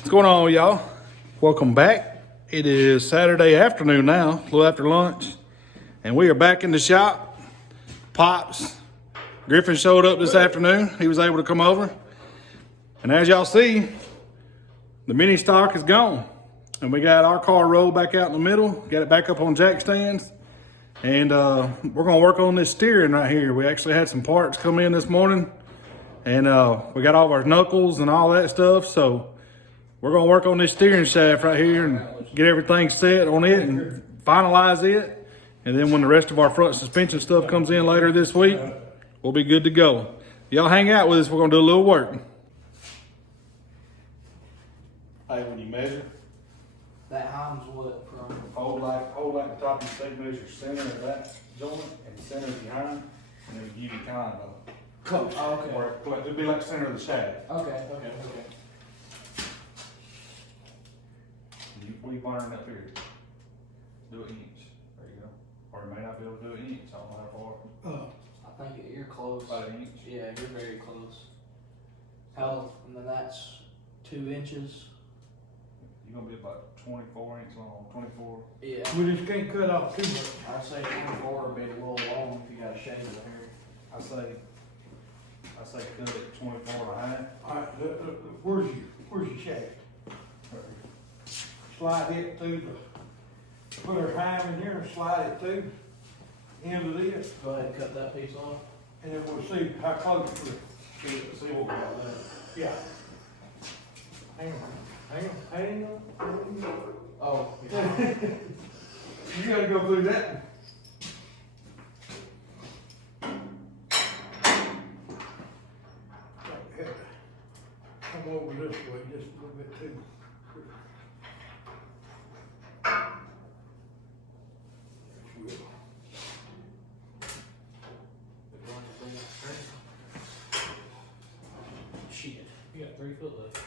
What's going on, y'all? Welcome back. It is Saturday afternoon now, a little after lunch, and we are back in the shop. Pops, Griffin showed up this afternoon. He was able to come over. And as y'all see, the mini stock is gone. And we got our car rolled back out in the middle, got it back up on jack stands. And we're gonna work on this steering right here. We actually had some parts come in this morning, and we got all of our knuckles and all that stuff. So we're gonna work on this steering shaft right here and get everything set on it and finalize it. And then when the rest of our front suspension stuff comes in later this week, we'll be good to go. Y'all hang out with us, we're gonna do a little work. Hey, when you measure, That Hams what from? hold like the top of your tape measure center of that joint and center behind, and it'll give you kind of Close. Oh, okay. or it'll be like center of the shaft. Okay. What are you firing up here? Do an inch. There you go. Or you may not be able to do an inch. I don't know how far. I think you're close. About an inch. Yeah, you're very close. How? And then that's 2 inches. You're gonna be about 24 inches long. 24. Yeah. We just can't cut off too much. I'd say 24 would be a little long if you got a shade of hair. I say cut it 24 and a half. Alright, where's your shaft? Slide it through put our time in here and slide it through the end of this, Go ahead and cut that piece off. and then we'll see how close we're. See what we got there. Yeah. Hang on. Oh, yeah. You gotta go through that. Come over this way just a little bit too. Shit. You got 3 foot left.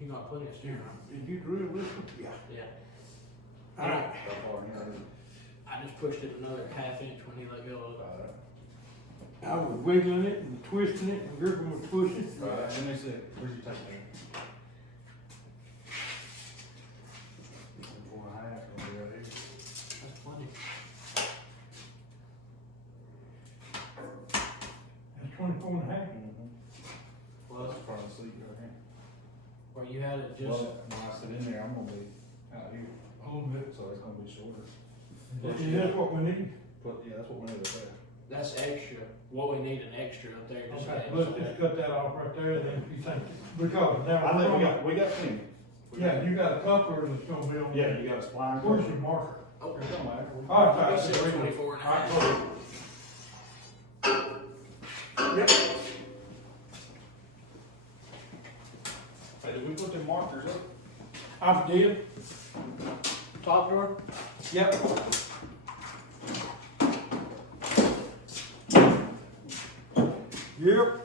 You got plenty of steering on. Did you drill this one? Yeah. Yeah. Alright. How far in here? I just pushed it another ½ inch when he let go of it. I was wiggling it and twisting it, and Griffin was pushing. Right. Let me see. Where's your tape measure? 24 and a half. Gonna be right here. That's plenty. That's 24 and a half. Plus, That's part of the seat right here. where you had it just. Well, when I sit in there, I'm gonna be out here, A little bit. so it's gonna be shorter. Is that what we need? But yeah, that's what we need to say. That's extra. What we need an extra up there. Just Okay, to let's insert just it. cut that off right there, then if you think, because now. I think we got plenty. Yeah, you got a coupler that's gonna be on. Yeah, you got a spline. Where's your marker? Oh, It don't matter. All right, He fine. said 24 and a half. Yep. Hey, did we put the markers up? I did. Top drawer? Yep. Yep.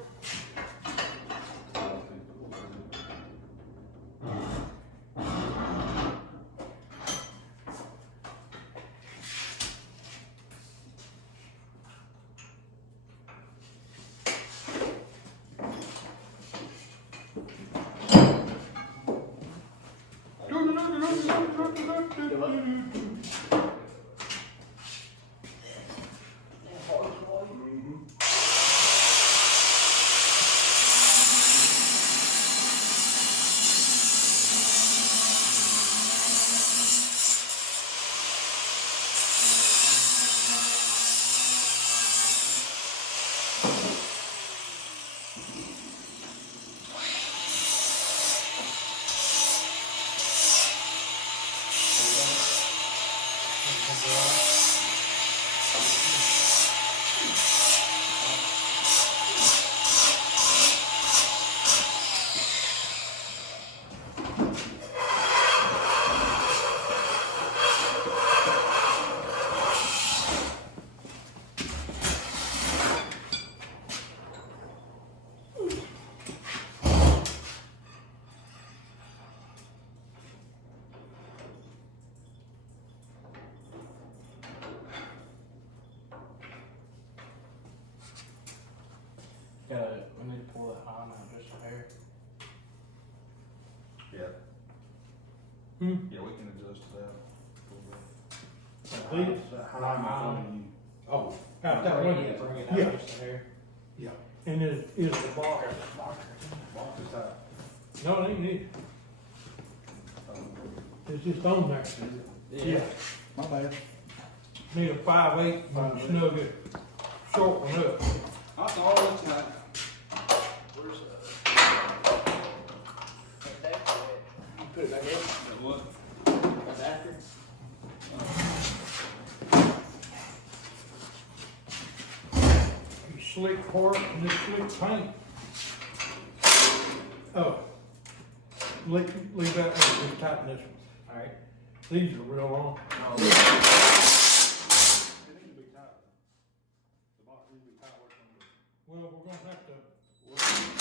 Yeah. Hmm? Yeah, we can adjust that. These? Oh, out that way? Bring it Yeah. out just there. Yeah. And is the box? Box is tight. No, it ain't it. It's just on there. Yeah. My bad. Need a 5/8, snug it, short one up. That's all it's got. Where's you put it back in? What? That's after? You slick part and this slick paint. Oh. Leave that one, just tighten this one. Alright. These are real long. No. It needs to be tight. The box needs to be tight where it's gonna be. Well, we're gonna have to.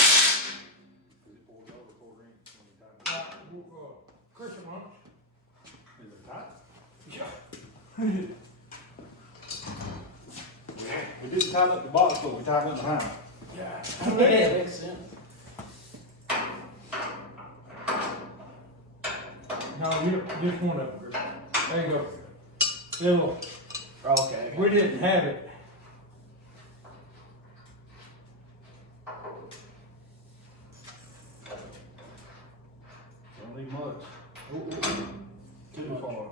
Is it poured over 1/4 inch when you tighten it? Christian wants. Is it tight? Yeah. We didn't tighten up the box, but we tightened it behind. Yeah. Yeah, makes sense. No, you just one of them. There you go. Little, Okay. we didn't have it. Don't need much. Too much. far.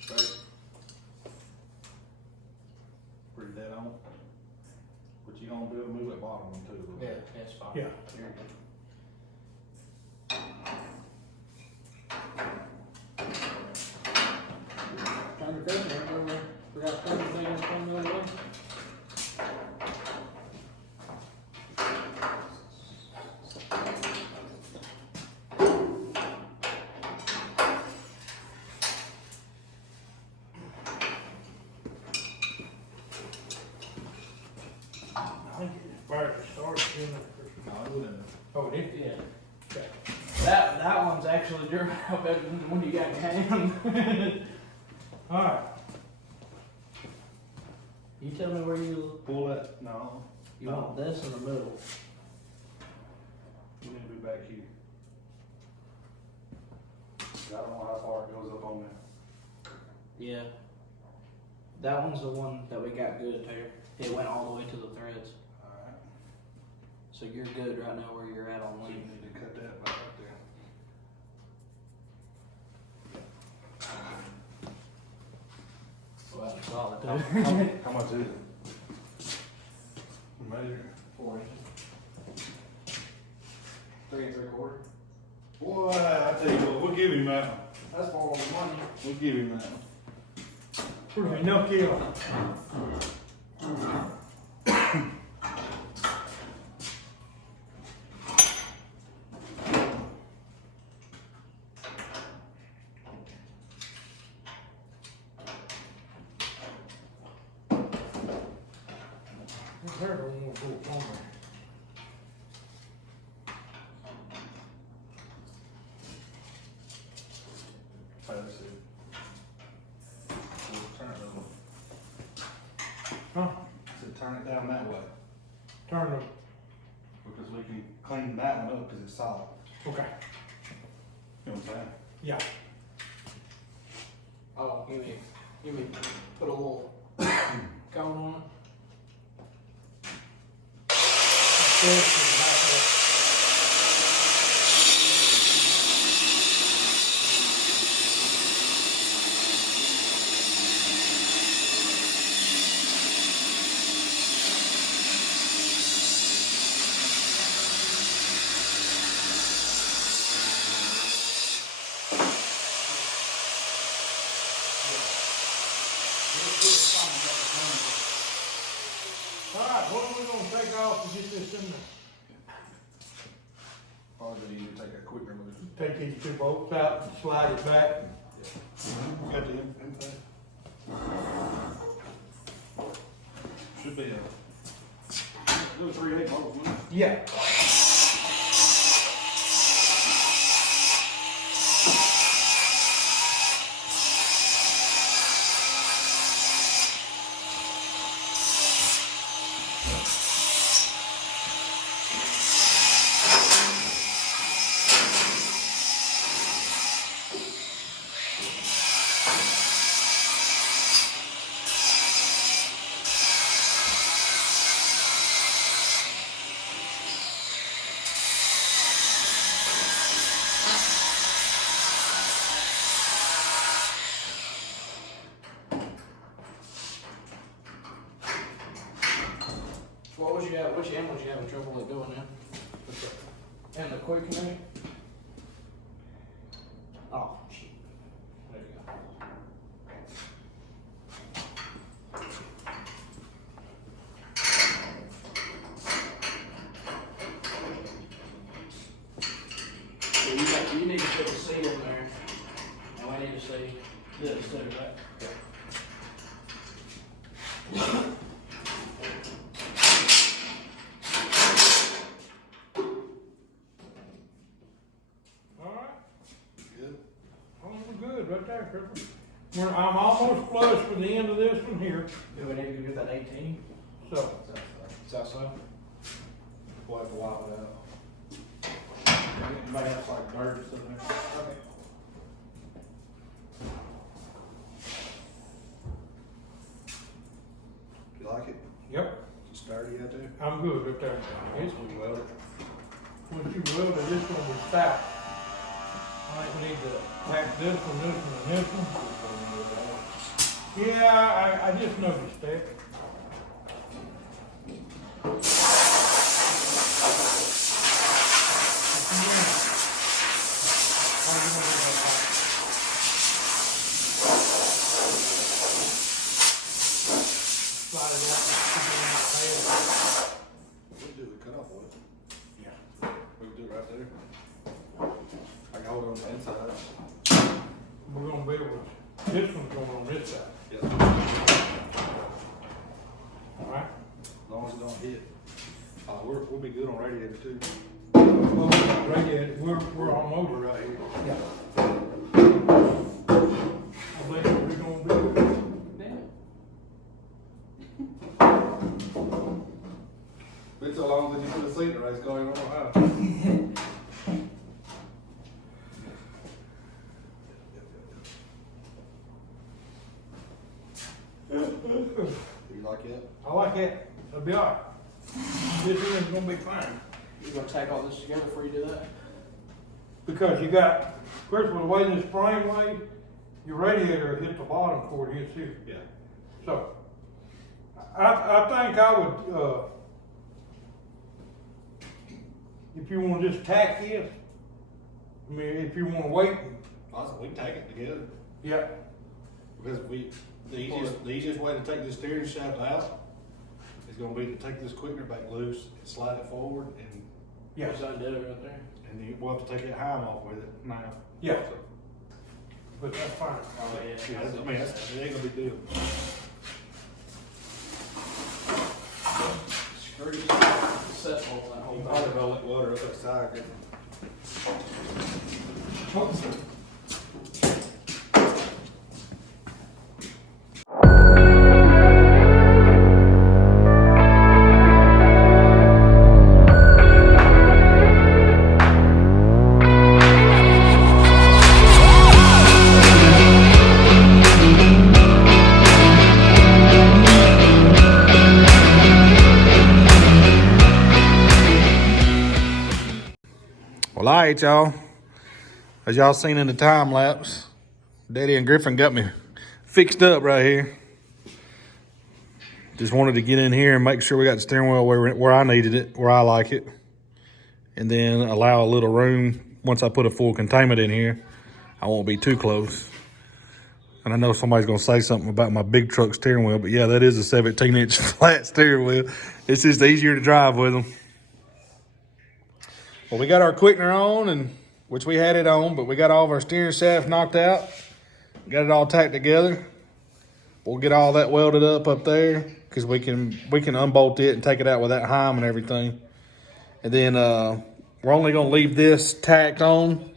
Straight. Pretty dead on. What you gonna do to move that bottom one too? Yeah, that's fine. Yeah. You're good. Turn the curtain, forgot to turn the thing and turn the other way. I think it's fire to start, isn't it? No, it wouldn't. Oh, it is? Yeah. That one's actually durable better than the one you got in hand. Alright, You tell me where you Pull that, no. want this in the middle. You need to be back here. I don't know how far it goes up on there. Yeah. That one's the one that we got good there. It went all the way to the threads. Alright. So you're good right now where you're at on So you length. need to cut that back up there. Well, that's solid How much is it? Measure. 4 inches. 3 3/4. Boy, I tell you what, we'll give him that one. That's for all the money. We'll give him that one. where's the no kill? There, don't want to go on there. Let's see. We'll turn it over. Huh? So turn it down that way, Turn the, because we can clean that one up because it's solid. okay, You know what I'm saying? yeah. Oh, you mean put a little cone on it? This is back there. Alright, what are we gonna take off to get this in there? Probably you take a quick remove. Take these two bolts out and slide it back. Got the info? Should be a 3/8 bolts, wouldn't it? Yeah. Which end was you having trouble with doing then? And the quick connect? Oh, shit. There you go. You need to put a C in there, and we need to see this too, right? Right there, Griffin. I'm almost flush with the end of this one here. Do we need to get that 18? So, Is that so? We'll have to wipe it out. It may have like dirt or something. Okay. Do you like it? yep, It's sturdy out there? I'm good right there. It's, We weld it. once you weld it, this one will stop. I think we need to tack this one, and this one. Yeah, I just noticed that. Slide it out. We can do the cutoff wood. Yeah. We can do it right there. I can hold it on the inside. We're gonna be able to, this one's going on this side, Yeah. alright? As long as it don't hit. We'll be good on radiator too. Well, radiator, we're almost. We're right here. Yeah. I believe we're gonna be good. Been so long since you put a seat in the race car, you don't know how. You like it? I like that, it'll be alright. This end's gonna be fine. You gonna tack all this together before you do that? Because you got, of course, with the way this frame lays, your radiator hit the bottom before it hits here. Yeah. So, I think I would, if you wanna just tack this, I mean, if you wanna wait, Awesome, we can take it together. yeah, Because the easiest way to take this steering shaft out is gonna be to take this quickener back loose and slide it forward and, yeah, Just undo it right there. we'll have to take that heim off with it now. yeah, So, but that's fine. Oh, yeah. I mean, it ain't gonna be deal. Screws, set hole, that whole You thing. probably roll that water up that side, Griffin. Well, all right, y'all. As y'all seen in the time lapse, Daddy and Griffin got me fixed up right here. Just wanted to get in here and make sure we got the steering wheel where I needed it, where I like it. And then allow a little room. Once I put a full containment in here, I won't be too close. And I know somebody's gonna say something about my big truck steering wheel, but yeah, that is a 17-inch flat steering wheel. It's just easier to drive with them. Well, we got our quickener on, and which we had it on, but we got all of our steering shafts knocked out. Got it all tacked together. we'll get all that welded up there because we can unbolt it and take it out with that heim and everything. And then we're only gonna leave this tacked on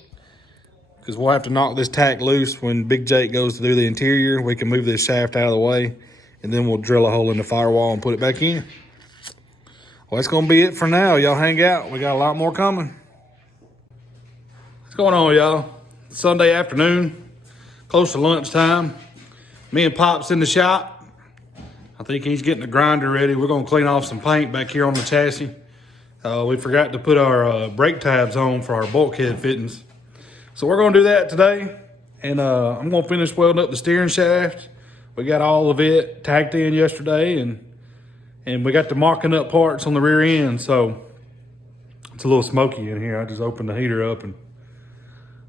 because we'll have to knock this tack loose when Big Jake goes to do the interior. We can move this shaft out of the way, and then we'll drill a hole in the firewall and put it back in. Well, that's gonna be it for now. Y'all hang out. We got a lot more coming. What's going on, y'all? Sunday afternoon, close to lunchtime. Me and Pop's in the shop. I think he's getting the grinder ready. We're gonna clean off some paint back here on the chassis. We forgot to put our brake tabs on for our bulkhead fittings. So we're gonna do that today. And I'm gonna finish welding up the steering shaft. We got all of it tacked in yesterday, and we got the marking up parts on the rear end. So it's a little smoky in here. I just opened the heater up, and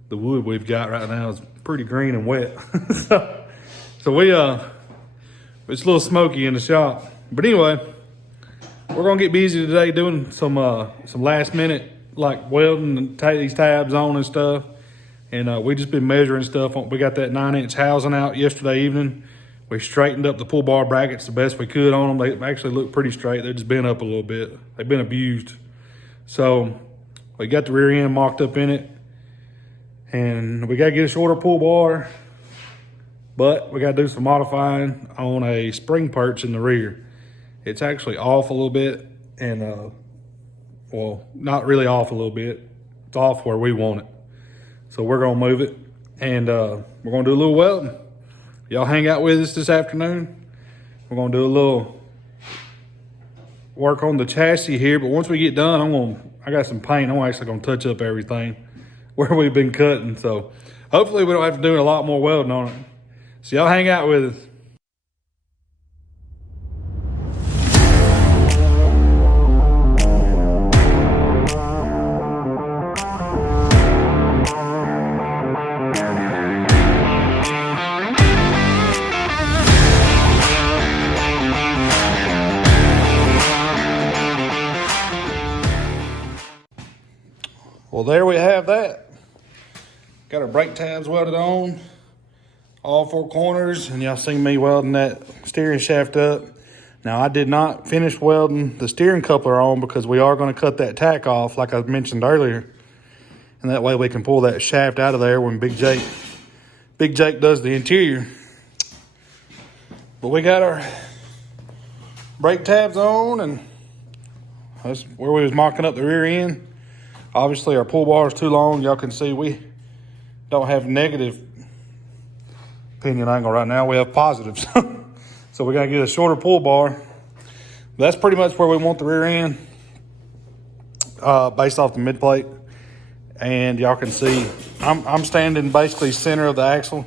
the wood we've got right now is pretty green and wet. so we it's a little smoky in the shop. But anyway, we're gonna get busy today doing some last minute like welding and take these tabs on and stuff. And we just been measuring stuff. We got that 9-inch housing out yesterday evening. We straightened up the pull bar brackets the best we could on them. They actually look pretty straight. They've just been up a little bit. They've been abused. So we got the rear end mocked up in it. And we gotta get a shorter pull bar, but we gotta do some modifying on a spring perch in the rear. It's actually off a little bit, and well, not really off a little bit. It's off where we want it. So we're gonna move it, and we're gonna do a little welding. Y'all hang out with us this afternoon. We're gonna do a little work on the chassis here, but once we get done, I got some paint. I'm actually gonna touch up everything where we've been cutting. So hopefully we don't have to do a lot more welding on it. So y'all hang out with us. Well, there we have that. Got our brake tabs welded on, all 4 corners, and y'all seen me welding that steering shaft up. Now, I did not finish welding the steering coupler on because we are going to cut that tack off like I mentioned earlier. And that way we can pull that shaft out of there when Big Jake does the interior. But we got our brake tabs on, and that's where we was marking up the rear end. Obviously, our pull bar is too long. Y'all can see we don't have negative pinion angle right now. We have positives. So we got to get a shorter pull bar. That's pretty much where we want the rear end, based off the mid plate. And y'all can see I'm standing basically center of the axle.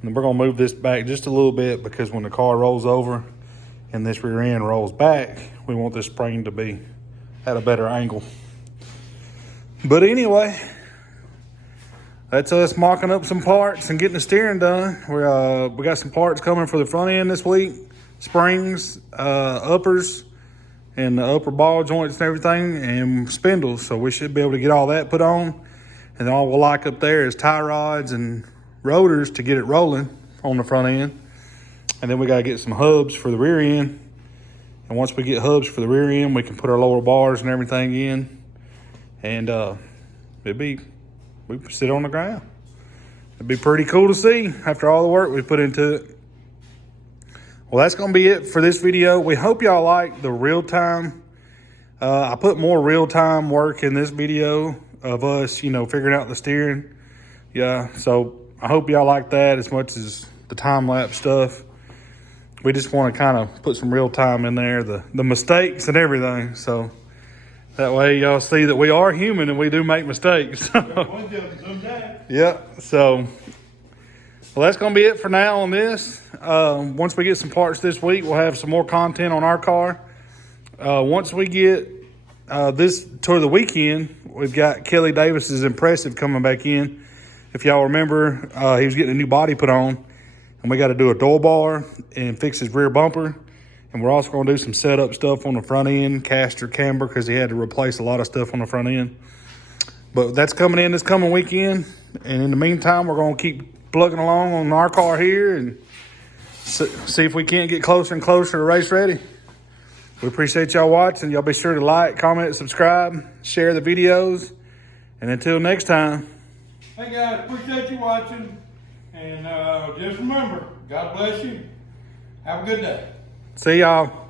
And we're going to move this back just a little bit because when the car rolls over and this rear end rolls back, we want this spring to be at a better angle. But anyway, that's us mocking up some parts and getting the steering done. We got some parts coming for the front end this week. Springs, uppers, and the upper ball joints and everything, and spindles. So we should be able to get all that put on. And then all we'll like up there is tie rods and rotors to get it rolling on the front end. And then we got to get some hubs for the rear end. And once we get hubs for the rear end, we can put our lower bars and everything in. And we sit on the ground. It'd be pretty cool to see after all the work we put into it. Well, that's going to be it for this video. We hope y'all like the real time. I put more real time work in this video of us, figuring out the steering. Yeah, so I hope y'all like that as much as the time lapse stuff. We just want to kind of put some real time in there, the mistakes and everything. So that way y'all see that we are human and we do make mistakes. Yeah, so well, that's going to be it for now on this. Once we get some parts this week, we'll have some more content on our car. Once we get this tour of the weekend, we've got Kelly Davis's Impressive coming back in. If y'all remember, he was getting a new body put on, and we got to do a door bar and fix his rear bumper. And we're also going to do some setup stuff on the front end, caster, camber, because he had to replace a lot of stuff on the front end. But that's coming in this coming weekend. And in the meantime, we're going to keep plugging along on our car here and see if we can't get closer and closer to race ready. We appreciate y'all watching. Y'all be sure to like, comment, subscribe, share the videos. And until next time. Hey guys, appreciate you watching. And just remember, God bless you. Have a good day. See y'all.